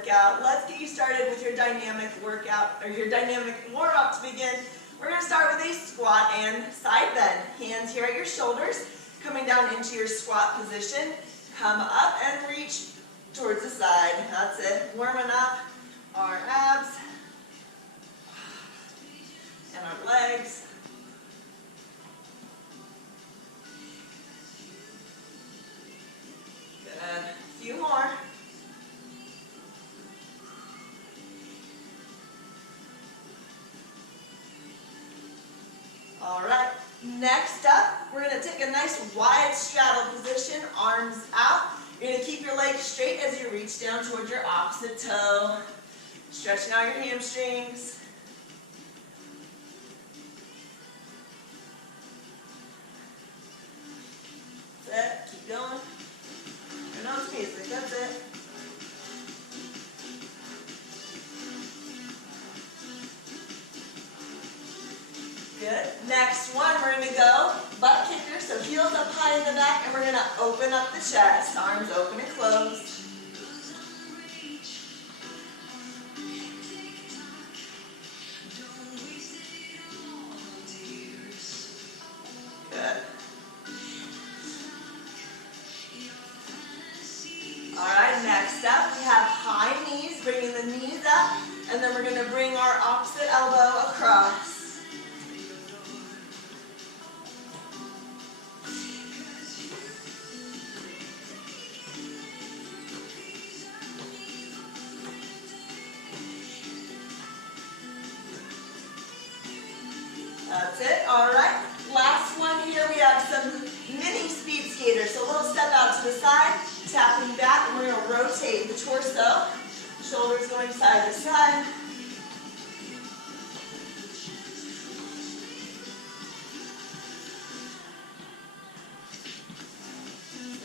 workout. Let's get you started with your dynamic workout, or your dynamic warm-up to begin. We're going to start with a squat and side bend. Hands here at your shoulders, coming down into your squat position. Come up and reach towards the side. That's it. Warming up our abs and our legs. Good. A few more. All right. Next up, we're going to take a nice wide straddle position, arms out. You're going to keep your legs straight as you reach down towards your opposite toe. Stretching out your hamstrings. That's it. Keep going. Turn on the music. That's it. Good. Next one, we're going to go butt kicker, so heels up high in the back, and we're going to open up the chest. Arms open and closed. Good. All right, next up, we have high knees, bringing the knees up, and then we're going to bring our opposite elbow across. That's it. All right. Last one here. We have some mini speed skaters. So a little step out to the side, tapping back, and we're going to rotate the torso. Shoulders going side to side.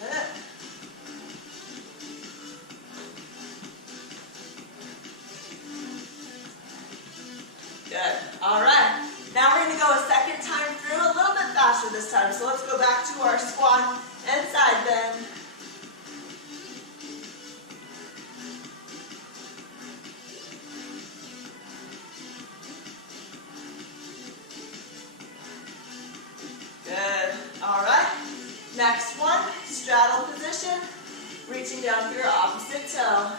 That's it. Good. All right. Now we're going to go a second time through, a little bit faster this time. So let's go back to our squat and side bend. Good. All right. Next one, straddle position, reaching down to your opposite toe.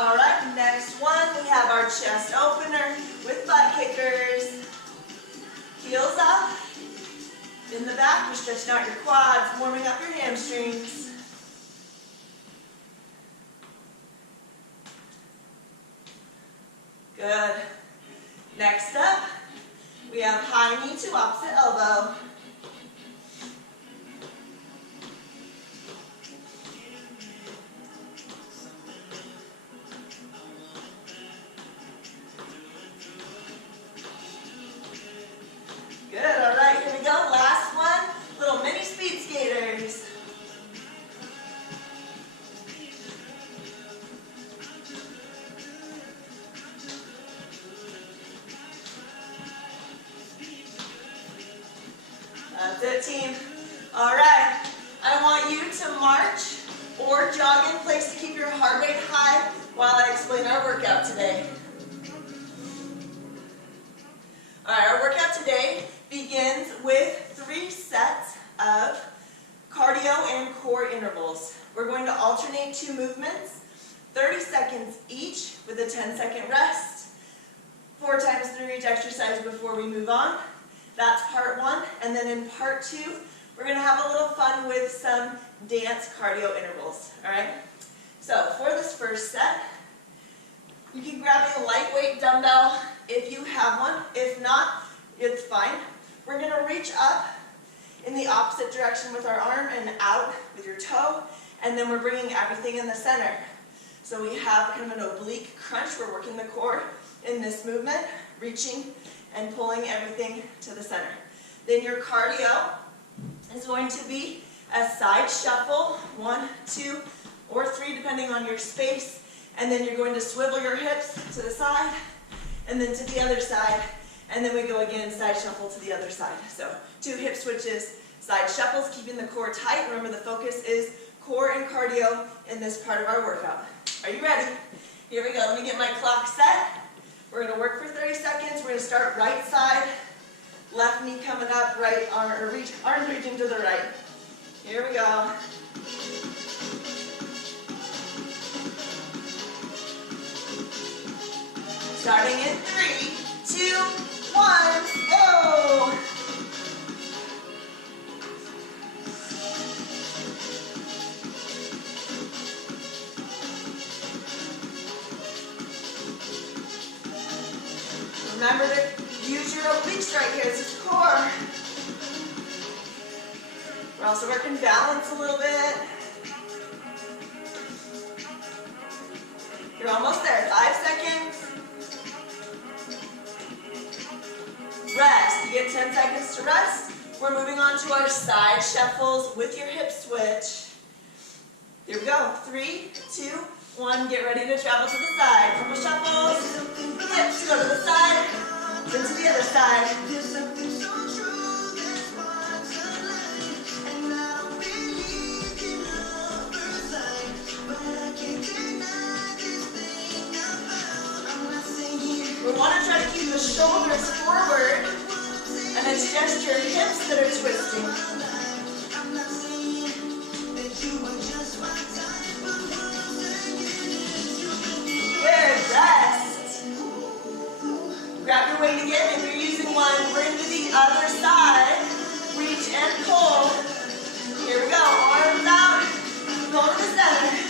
All right, next one, we have our chest opener with butt kickers. Heels up. In the back, we're stretching out your quads, warming up your hamstrings. Good. Next up, we have high knee to opposite elbow. Good, all right, here we go. Last one, little mini speed skaters. That's it, team. All right, I want you to march or jog in place to keep your heart rate high while I explain our workout today. All right, our workout today begins with 3 sets of cardio and core intervals. We're going to alternate 2 movements, 30 seconds each with a 10-second rest, 4 times through each exercise before we move on. That's part 1. And then in part 2, we're going to have a little fun with some dance cardio intervals. All right? So for this first set, you can grab a lightweight dumbbell if you have one. If not, it's fine. We're going to reach up in the opposite direction with our arm and out with your toe, and then we're bringing everything in the center. So we have kind of an oblique crunch. We're working the core in this movement, reaching and pulling everything to the center. Then your cardio is going to be a side shuffle, 1, 2, or 3, depending on your space, And then you're going to swivel your hips to the side, and then to the other side, and then we go again, side shuffle to the other side. So 2 hip switches, side shuffles, keeping the core tight. Remember, the focus is core and cardio in this part of our workout. Are you ready? Here we go. Let me get my clock set. We're going to work for 30 seconds. We're going to start right side, left knee coming up, right arm, or arms reaching to the right. Here we go. Starting in 3, 2, 1, go! Remember to use your obliques right here. This is core. We're also working balance a little bit. You're almost there. 5 seconds. Rest. You get 10 seconds to rest. We're moving on to our side shuffles with your hip switch. Here we go. 3, 2, 1. Get ready to travel to the side. Couple shuffles. Hips go to the side. Then to the other side. We want to try to keep the shoulders forward, and it's just your hips that are twisting. Good, rest. Grab your weight again. If you're using one, bring to the other side. Reach and pull. Here we go, arms out. Go to the center.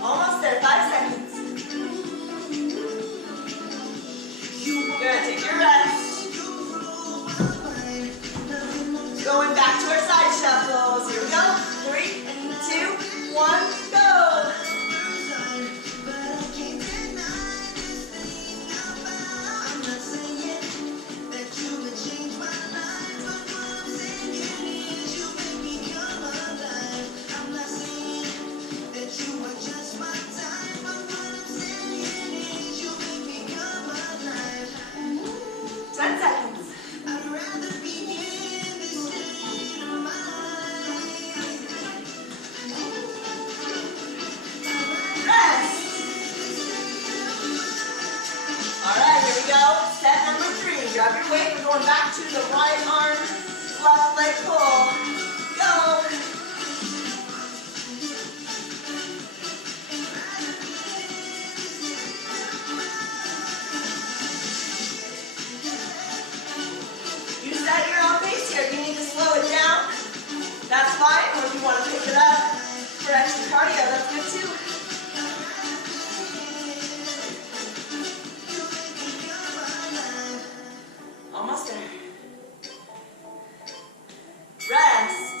Almost there, 5 seconds. Good, take your rest. Going back to our side shuffles. Here we go. 3, 2, 1, go. Grab your weight, we're going back to the right arm, left leg pull. Go! You set your own pace here. If you need to slow it down, that's fine. Or if you want to pick it up for extra cardio, that's good too. Almost there. Rest.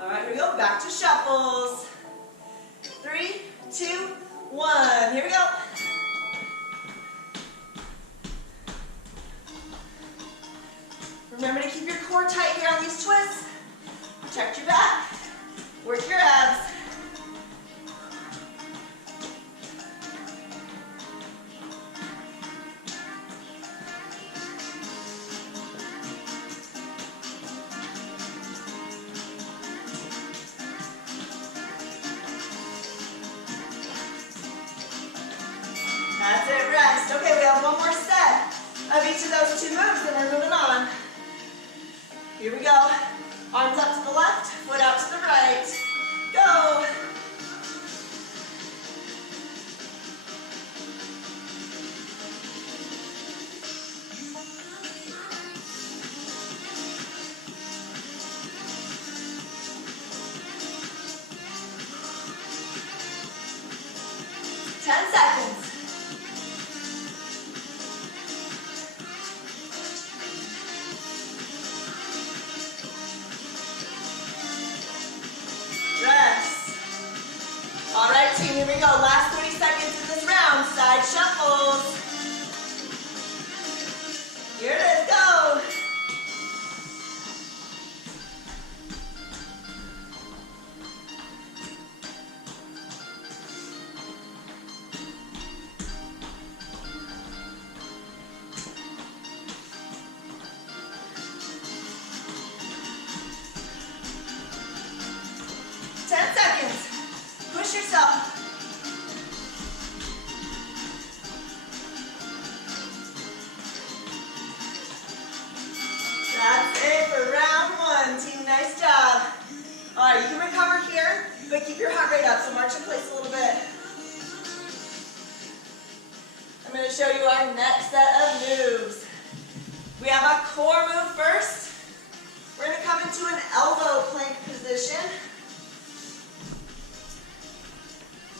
All right, here we go. Back to shuffles. 3, 2, 1. Here we go. Remember to keep your core tight here on these twists. Protect your back. Work your abs. That's it, rest. Okay, we have one more set of each of those 2 moves, and we're moving on. Here we go. Arms up to the left, foot out to the right. Go. Ten seconds. last 30 seconds in this round, side shuffles. Here it is, go. Push yourself. That's it for round one, team. Nice job. All right, you can recover here, but keep your heart rate up, so march in place a little bit. I'm going to show you our next set of moves. We have a core move first. We're going to come into an elbow plank position.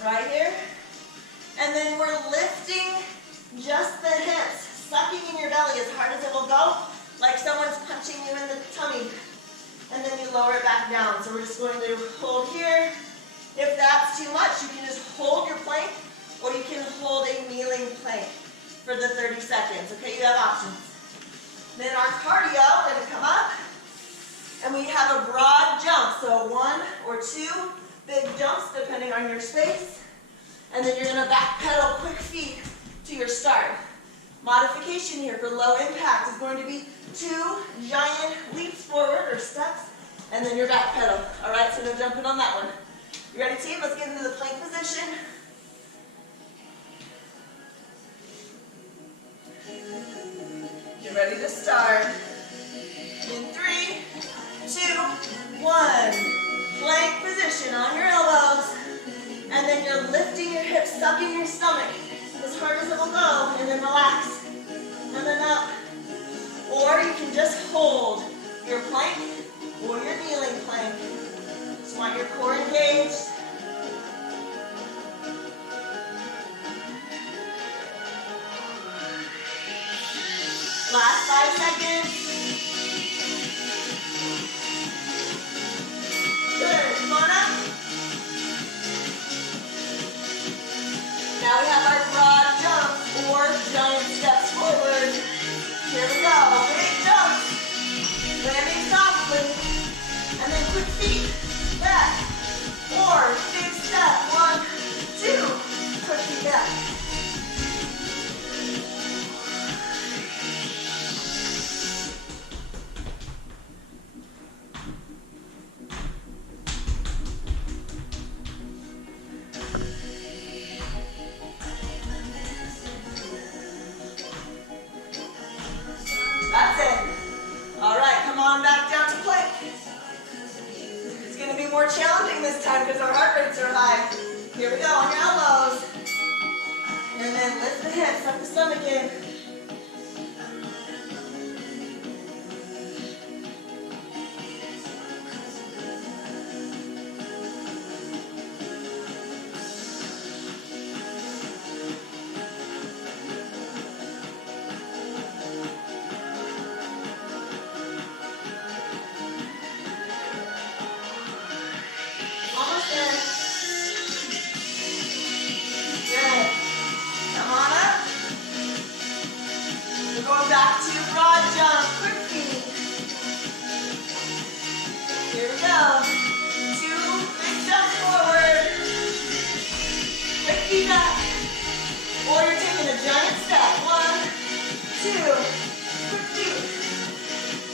Right here. And then we're lifting just the hips, sucking in your belly as hard as it will go, like someone's punching you in the tummy. And then you lower it back down. So we're just going to hold here. If that's too much, you can just hold your plank, or you can hold a kneeling plank for the 30 seconds. Okay, you have options. Then our cardio, we're going to come up, and we have a broad jump. So 1 or 2 big jumps depending on your space. And then you're going to back pedal quick feet to your start. Modification here for low impact is going to be 2 giant leaps forward or steps, and then your back pedal. All right, so no jumping on that one. You ready, team? Let's get into the plank position. Get ready to start. In 3, 2, 1. Plank position on your elbows, and then you're lifting your hips, sucking your stomach as hard as it will go, and then relax, and then up. Or you can just hold your plank or your kneeling plank. Just want your core engaged. Last 5 seconds. Good, come on up. Now we have our broad jump or giant steps forward. Here we go, big jumps. Landing softly. And then quick feet back. Or big step, 1, 2. Quick feet back. That's it. All right, come on back down to plank. It's going to be more challenging this time because our heart rates are high. Here we go, on your elbows. And then lift the hips, suck the stomach in. Back to broad jump, quick feet. Here we go. 2 big jumps forward. Quick feet back. Or you're taking a giant step. 1, 2. Quick feet.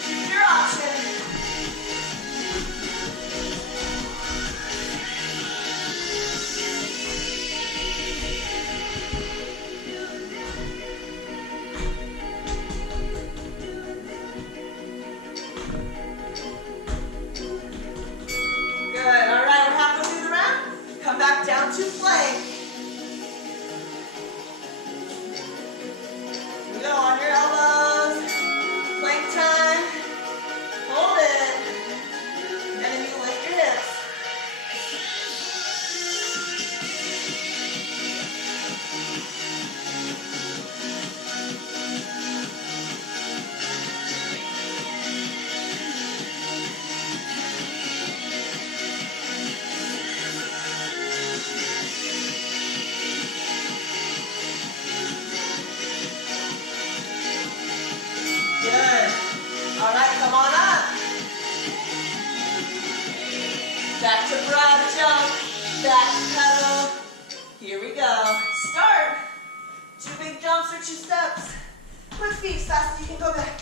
Choose your option. Here we go. Start. 2 big jumps or 2 steps. Quick feet, as fast as you can go back.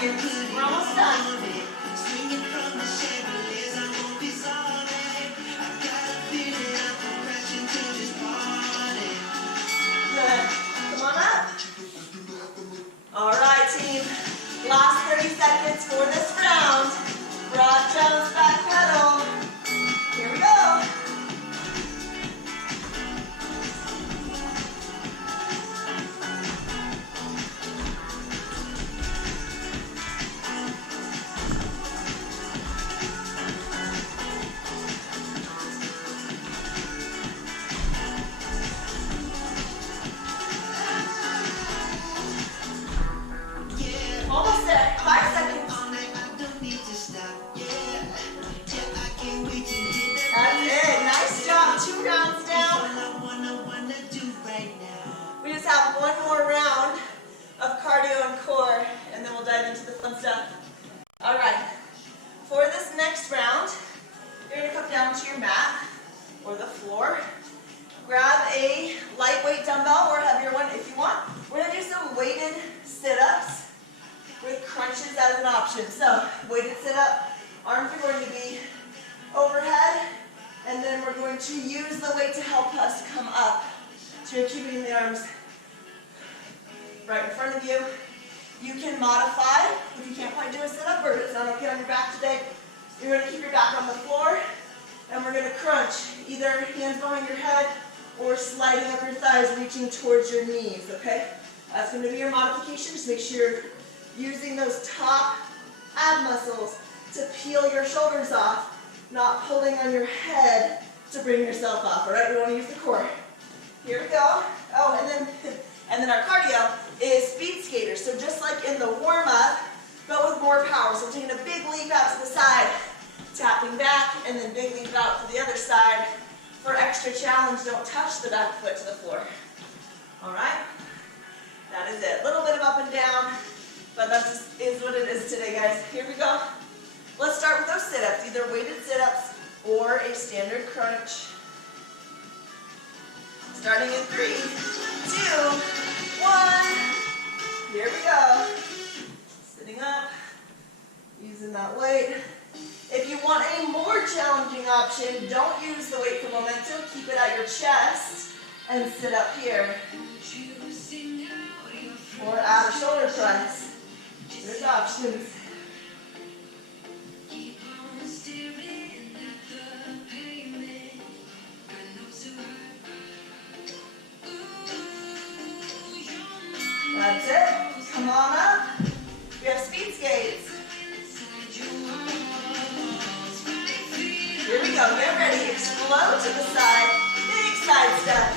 We're almost done. Good. Come on up. All right, team. Last 30 seconds for this round. Broad jumps, back pedal. Here we go. Almost there. 5 seconds. That's it. Nice job. 2 rounds down. We just have one more round of cardio and core, and then we'll dive into the fun stuff. All right. For this next round, you're going to come down to your mat or the floor. Grab a lightweight dumbbell or heavier one if you want. We're going to do some weighted sit-ups with crunches as an option. So, weighted sit-up, arms are going to be overhead, and then we're going to use the weight to help us come up. So you're keeping the arms right in front of you. You can modify if you can't quite do a sit-up or it's not okay on your back today. You're going to keep your back on the floor, and we're going to crunch, either hands behind your head or sliding up your thighs, reaching towards your knees, okay? That's going to be your modification. Just make sure you're using those top ab muscles to peel your shoulders off, not pulling on your head to bring yourself up, all right? We want to use the core. Here we go. Oh, and then our cardio is speed skaters. So just like in the warm-up, but with more power. So we're taking a big leap out to the side, tapping back, and then big leap out to the other side. For extra challenge, don't touch the back foot to the floor. All right? That is it. A little bit of up and down, but that just is what it is today, guys. Here we go. Let's start with those sit-ups, either weighted sit-ups or a standard crunch. Starting in 3, 2, 1. Here we go. Sitting up, using that weight. If you want a more challenging option, don't use the weight for momentum. Keep it at your chest and sit up here. Or add a shoulder press. There's options. That's it. Come on up. We have speed skates. Here we go. Get ready. Explode to the side. Big side step.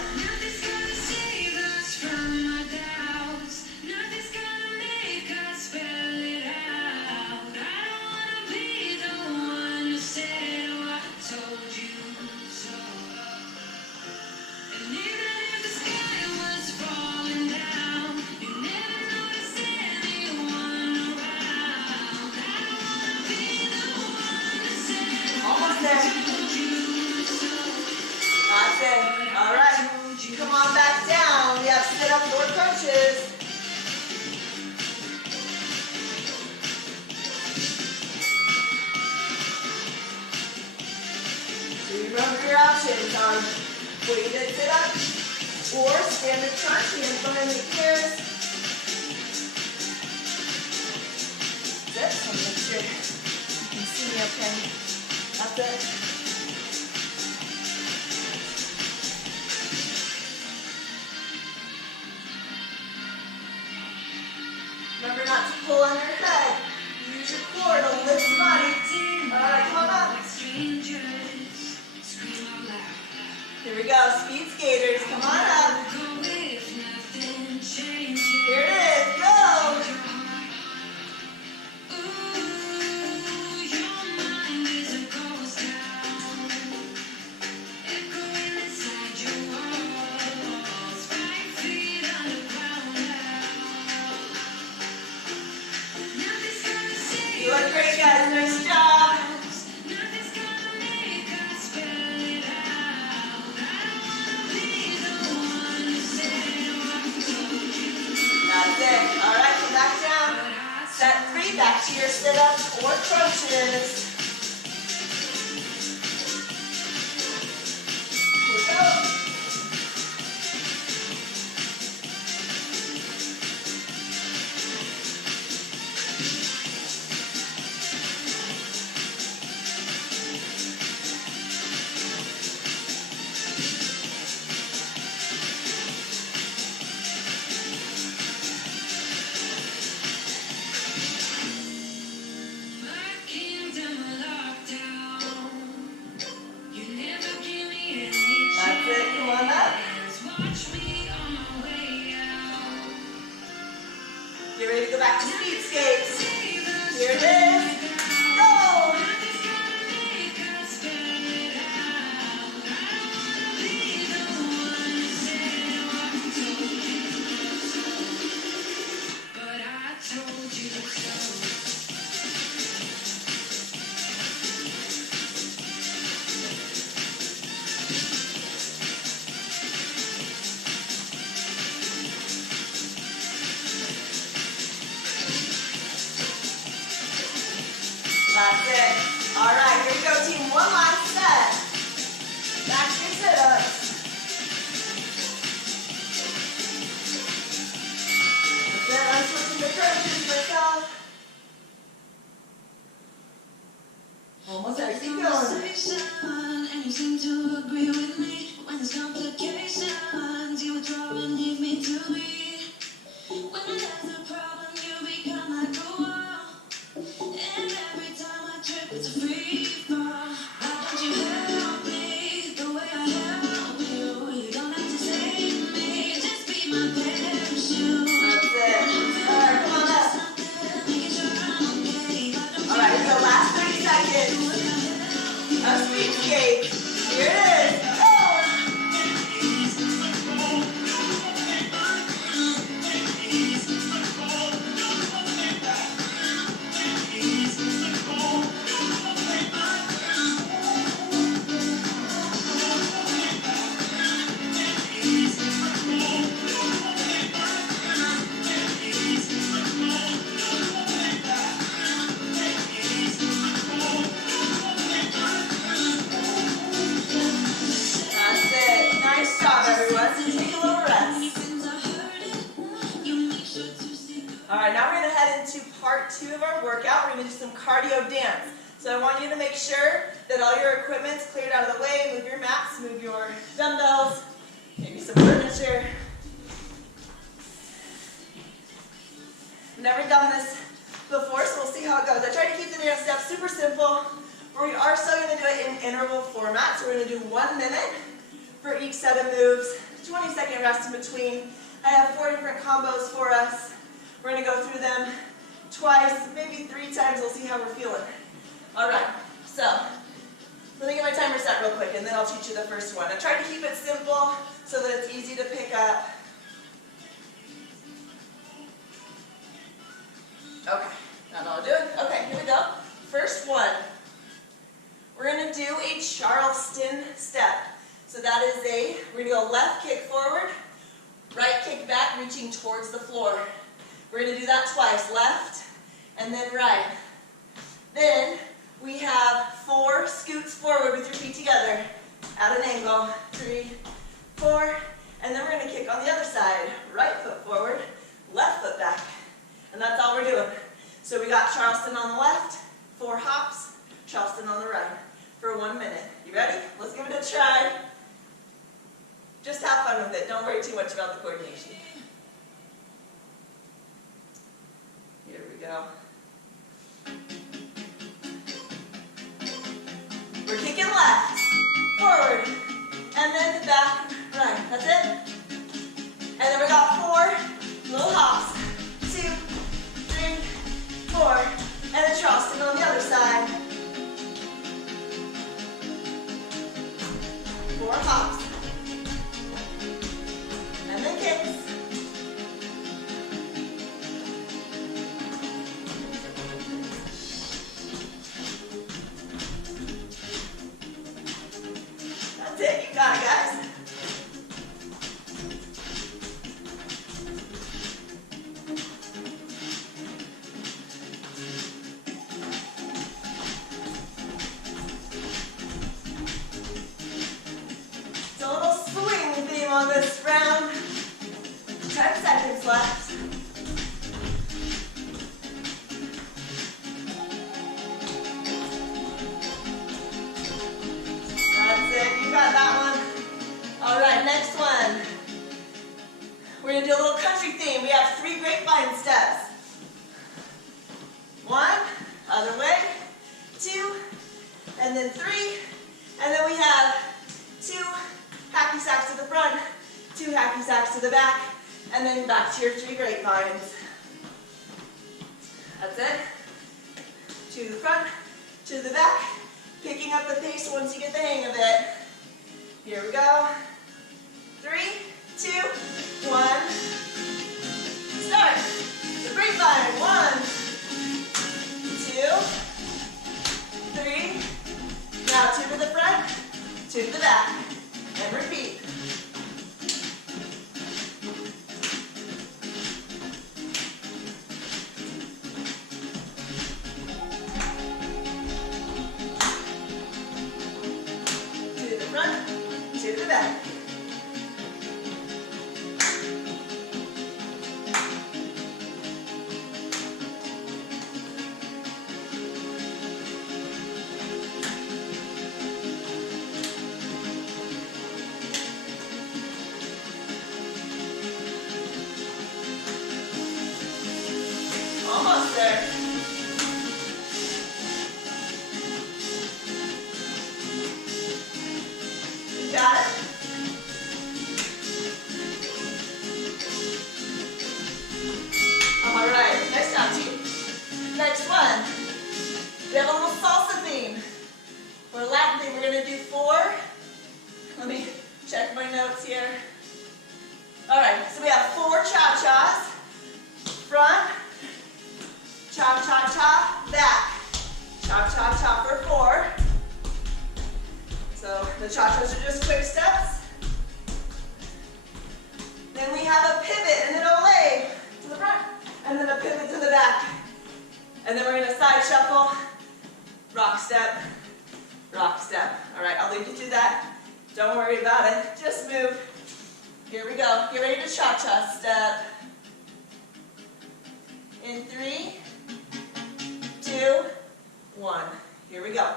All right, come on back down. We have sit-up or crunches. So you remember your options on weighted sit-up or standard crunch. Hands behind the ears. sure you can see me okay. That's it. Remember not to pull on your head. Use your core to lift the body. Alright, come on up. Here we go, speed skaters, come on up. Here it is, go. You look great, guys, nice job. That's it. All right, come back down. Set 3, back to your sit-ups or crunches. Here we go. Get ready to go back to speed skates. Here it is. Go! That's it. All right, here we go, team. One last set. Back to your sit-ups. That's it. I'm switching to crunches myself. Almost there. Keep going. And you seem to agree with me. When there's complications, you withdraw and leave me to be. When there's a problem, you become like a wall. And every time I trip, it's a free fall. Why don't you help me the way I help you? You don't have to save me, just be my parachute. That's it. All right, come on up. All right, here we go. Last 30 seconds of speed skate. Here it is. Go! Alright, now we're going to head into part 2 of our workout. We're going to do some cardio dance. So I want you to make sure that all your equipment's cleared out of the way. Move your mats, move your dumbbells, maybe some furniture. Never done this before, so we'll see how it goes. I try to keep the dance steps super simple, but we are still going to do it in interval format. So we're going to do 1 minute for each set of moves, 20-second rest in between. I have 4 different combos for us. We're going to go through them twice, maybe 3 times. We'll see how we're feeling. All right, so let me get my timer set real quick, and then I'll teach you the first one. I try to keep it simple so that it's easy to pick up. Okay, now I'll do it. Okay, here we go. First one. We're going to do a Charleston step. So that is we're going to go left kick forward, right kick back, reaching towards the floor. We're going to do that twice, left and then right. Then we have 4 scoots forward with your feet together at an angle. 3, 4, and then we're going to kick on the other side. Right foot forward, left foot back. And that's all we're doing. So we got Charleston on the left, 4 hops, Charleston on the run for 1 minute. You ready? Let's give it a try. Just have fun with it. Don't worry too much about the coordination. Here we go. We're kicking left, forward, and then back, right. That's it. And then we got 4 little hops. 2, 3, 4, and then Charleston on the other side. 4 hops. And then kicks. That's it. You got it, guys. It's a little swing theme on this round. 10 seconds left. That's it, you got that one. All right, next one. We're gonna do a little country theme. We have 3 grapevine steps. 1, other way, 2, and then 3, and then we have 2 hacky sacks to the front, 2 hacky sacks to the back, and then back to your 3 grapevines. That's it. To the front, to the back, picking up the pace once you get the hang of it. Here we go. 3, 2, 1. Start. The grapevine. 1, 2, 3. Now 2 to the front, 2 to the back, and repeat. Front, 2 to the back. Almost there. Got it? All right, nice job, team. Next one. We have a little salsa theme. Or Latin theme. We're going to do 4. Let me check my notes here. All right, so we have 4 cha-chas. Front, cha-cha-cha, back. Cha-cha-cha for 4. So the cha-chas are just quick steps. Then we have a pivot and then a leg to the front, and then a pivot to the back. And then we're going to side shuffle, rock step, rock step. All right, I'll leave you to that. Don't worry about it. Just move. Here we go. Get ready to cha-cha step. In 3, 2, 1. Here we go.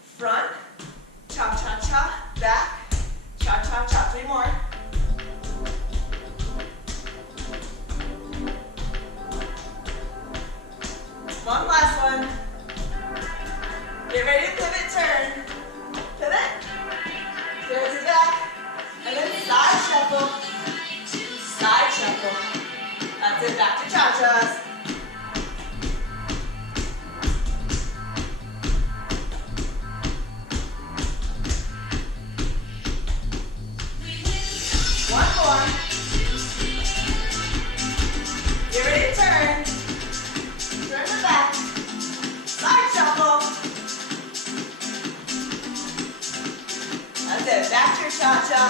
Front. Cha-cha-cha, back, cha-cha-cha, 3 more. One last one. Get ready to pivot, turn. Pivot. Pivot to the back. And then side shuffle. Side shuffle. That's it, back to cha-chas. Get ready to turn. Turn the back. Side shuffle. That's it. Back to your cha-cha.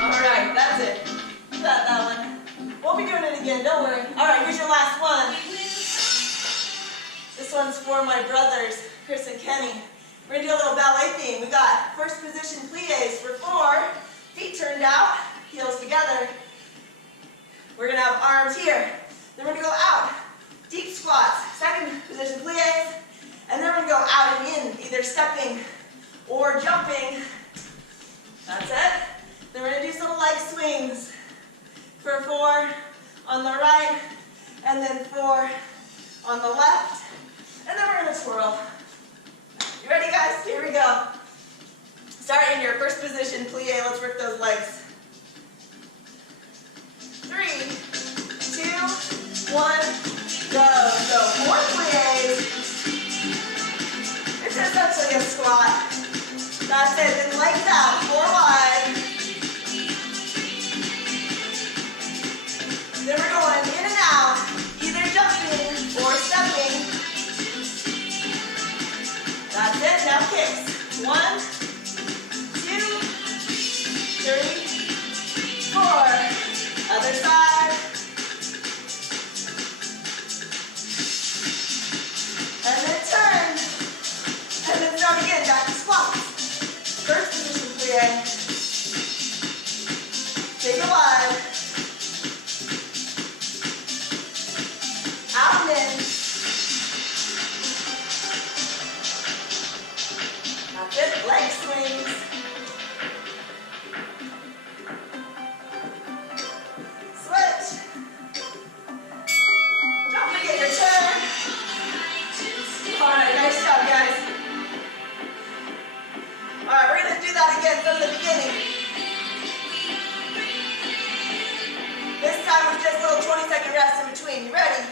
All right, that's it. You got that one. We'll be doing it again. Don't worry. All right, here's your last one. This one's for my brothers, Chris and Kenny. We're going to do a little ballet theme. We got first position plies for 4, Feet turned out, heels together. We're gonna have arms here. Then we're gonna go out. Deep squats, second position plies. And then we're gonna go out and in, either stepping or jumping. That's it. Then we're gonna do some leg swings for 4 on the right, and then 4 on the left. And then we're gonna twirl. You ready, guys? Here we go. Start in your first position, plie. Let's work those legs. 3, 2, 1, go. So 4 plies. It's essentially a squat. That's it. Then legs out, 4 wide. Then we're going in and out, either jumping or stepping. That's it. Now kicks. 1, 2, 3, 4. Other side. And then turn. And then start again. Back to squats. First position plie. Take it wide. Out and in. That's it. Leg swings. Switch. Don't forget your turn. Alright, nice job, guys. Alright, we're going to do that again from the beginning. This time with just a little 20-second rest in between. You ready?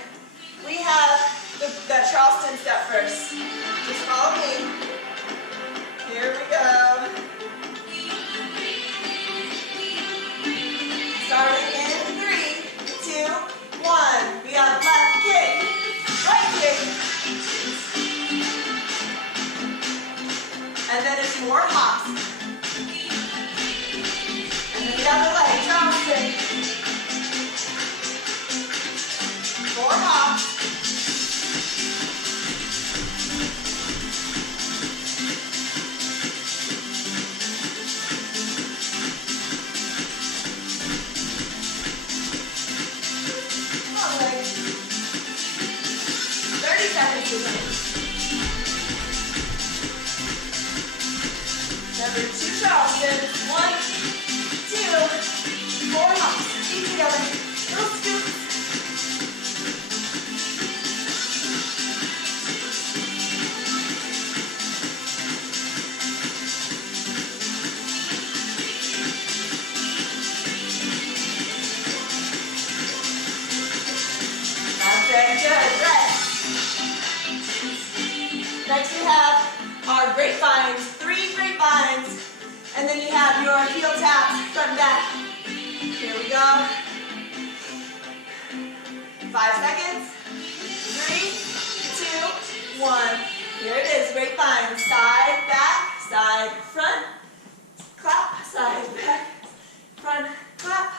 We have the Charleston step first. Just follow me. Here we go. Starting in 3, 2, 1. We have left kick, right kick. And then it's more hops. And then the other leg, Charleston. 4 hops. Come on, leg. 30 seconds remaining. Number 2 Charleston. 1, 2, 4 hops. Feet together. Little scoops. That's it. Good. Rest. Next we have our grapevines. 3 grapevines. And then you have your heel taps, front and back. Here we go. 5 seconds. 3, 2, 1. Here it is, grapevine. Side, back, side, front, clap, side, back, front, clap.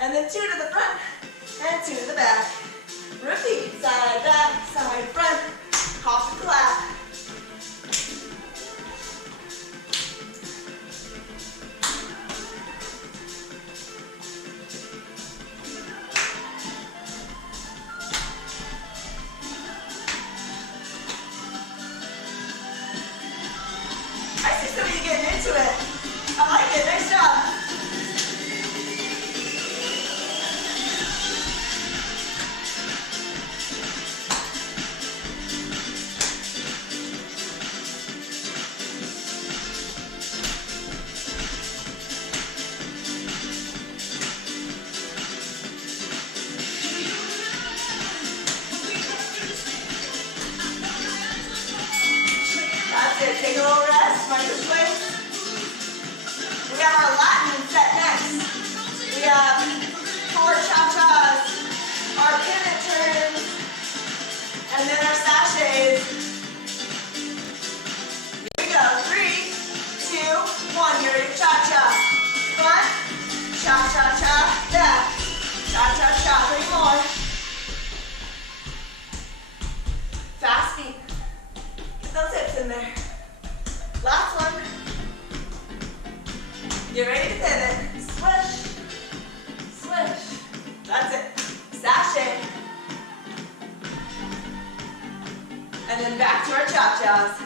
And then 2 to the front and 2 to the back. Repeat, side, back, side, front, hop and clap. I see some of you getting into it. I like it. Nice job. That's it. Take a little rest. Find your place. We have our Latin set next. We have 4 cha-chas, our pivot turns, and then our sachets. Here we go. 3, 2, 1. You're ready. Cha-cha. Front. Cha-cha-cha. Back. Cha-cha-cha. 3 more. Fast feet. Get those hips in there. Last one. And then back to our cha-chas.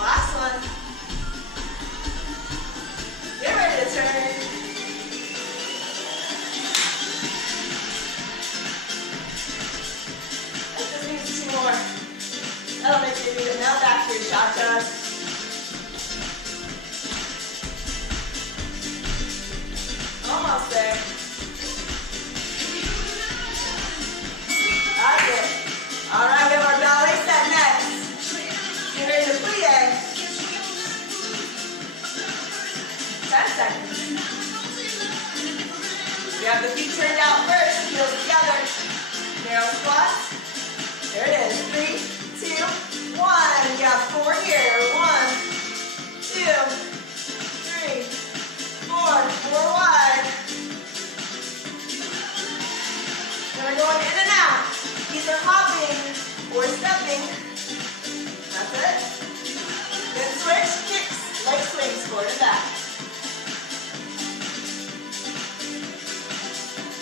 Last one. Get ready to turn. That just needs 2 more. That'll make you need it. Now back to your cha-chas. Almost there. That's it. All right, we have our ballet set next. Get ready to plie. 10 seconds. We have the feet turned out first, heels together. Narrow squats. There it is. 3, 2, 1. We have 4 here. 1, 2, 3, 4. 4 wide. Then we're going in and out. Either hopping or stepping. That's it. Then switch, kicks, leg swings, forward and back.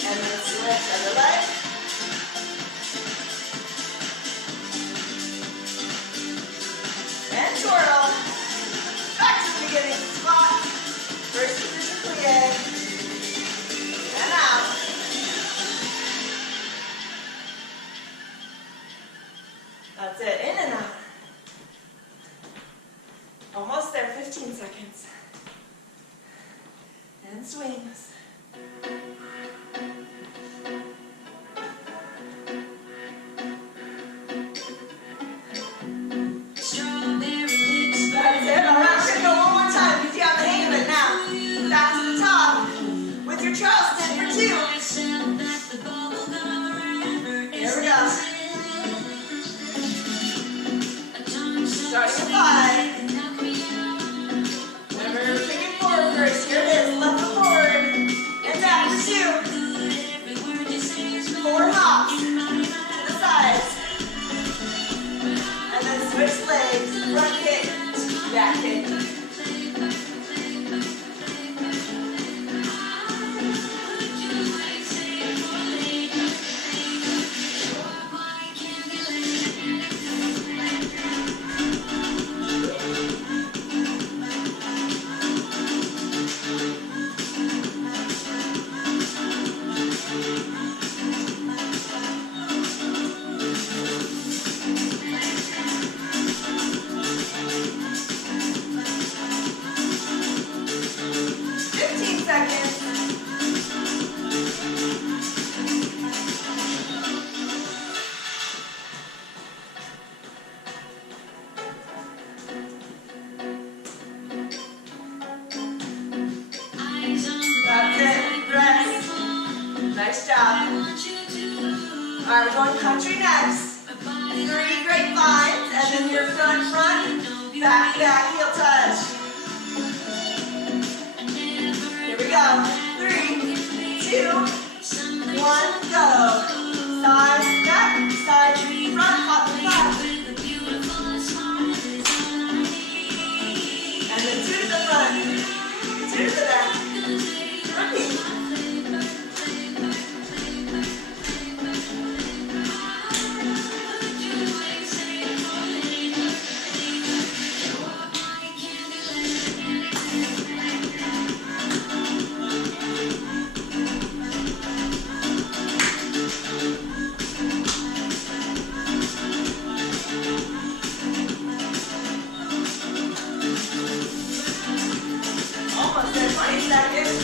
And then switch, other leg. And twirl. Back to the beginning. Squat. First position plie. And out. That's it. In and out. Almost there. 15 seconds. And swings. That's it. All right, we're going to go one more time. You have the hang of it now. Back to the top with your Charleston for 2. Here we go. Starting at 5. Remember, we're thinking forward first. Here it is. Left foot forward. And back for 2. 4 hops to the sides. And then switch legs. Front kick. Back kick. Nice job. All right, we're going country next. 3 grapevines, and then your front, back, heel touch. Here we go. 3, 2, 1, go. Side, back, side, front, hop and back. And then 2 to the front, 2 to the back. Repeat. Almost there, 20 seconds.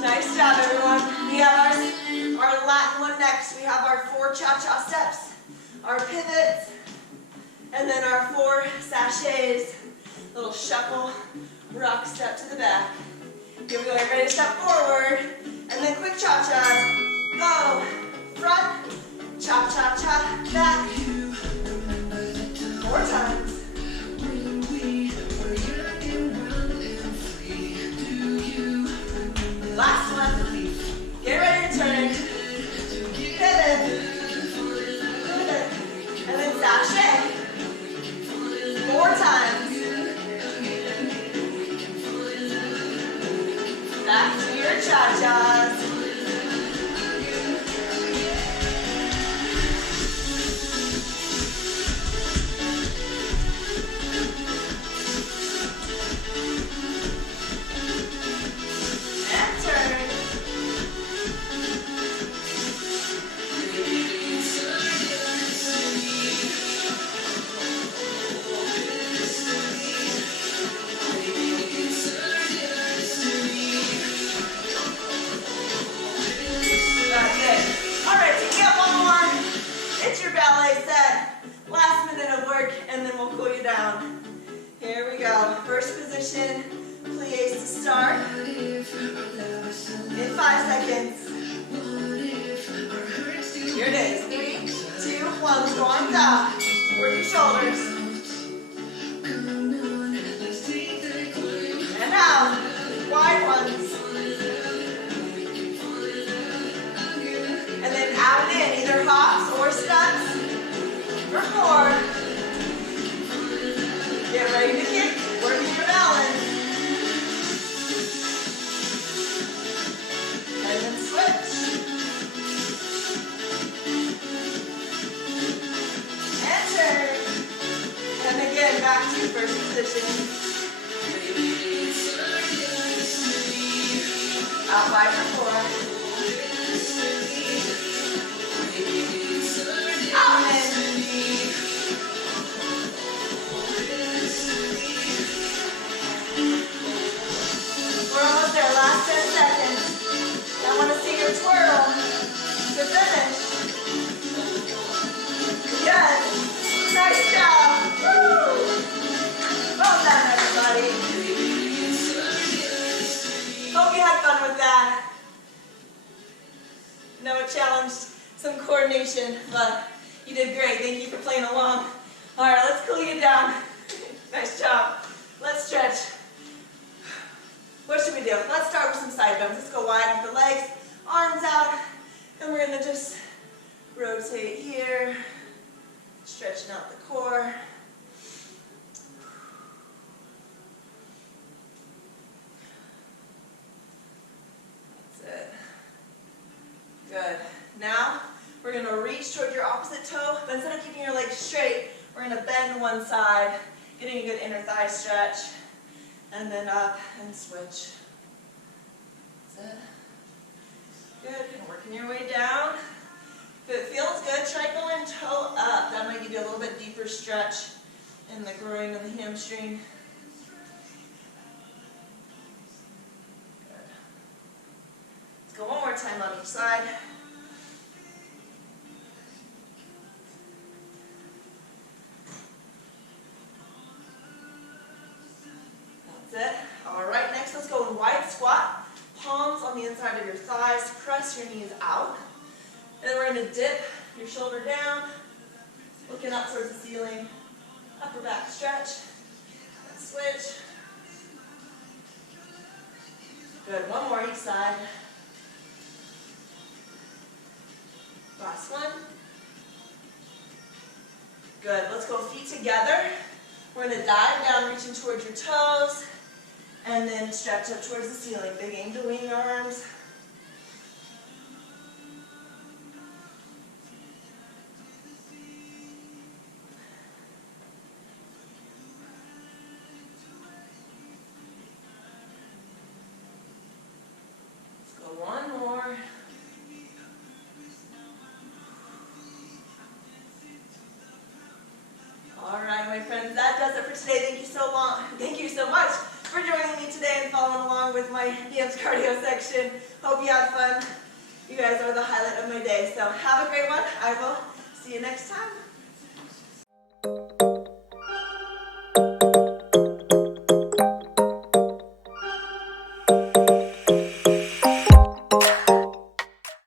Nice job, everyone. We have our Latin one next. We have our 4 cha-cha steps, our pivots, and then our 4 sachets. Little shuffle, rock step to the back. Here we go. Get ready to step forward, and then quick cha-chas. Go. Front, cha-cha-cha, back. Here we go. First position, plies to start. In 5 seconds. Here it is. 3, 2, 1. Let's go arms out. Work your shoulders. And out. Wide ones. And then out and in, either hops or steps for 4. Get ready to kick. Working your balance. And then switch. And turn. And again, back to first position. Out wide for 4. Out and in. We're almost there. Last 10 seconds. I want to see your twirl to finish. Yes. Nice job. Woo. Well done, everybody. Hope you had fun with that. I know it challenged some coordination, but you did great. Thank you for playing along. All right, let's cool you down. Nice job. Let's stretch. What should we do? Let's start with some side bends. Let's go wide with the legs, arms out, and we're going to just rotate here, stretching out the core. That's it. Good. Now, we're going to reach toward your opposite toe, but instead of keeping your legs straight, we're going to bend one side, getting a good inner thigh stretch, and then up and switch. That's it. Good. And working your way down. If it feels good, try going toe up. That might give you a little bit deeper stretch in the groin and the hamstring. Good. Let's go one more time on each side. That's it. All right, next let's go in wide squat. Palms on the inside of your thighs. Press your knees out. And then we're going to dip your shoulder down, looking up towards the ceiling. Upper back stretch. And switch. Good. One more each side. Last one. Good. Let's go feet together. We're going to dive down, reaching towards your toes, and then stretch up towards the ceiling. Big angel wing arms. Let's go one more. All right, my friends, that does it for today. Thank you so much for joining me today and following along with my dance cardio section. Hope you had fun. You guys are the highlight of my day. So have a great one. I will see you next time.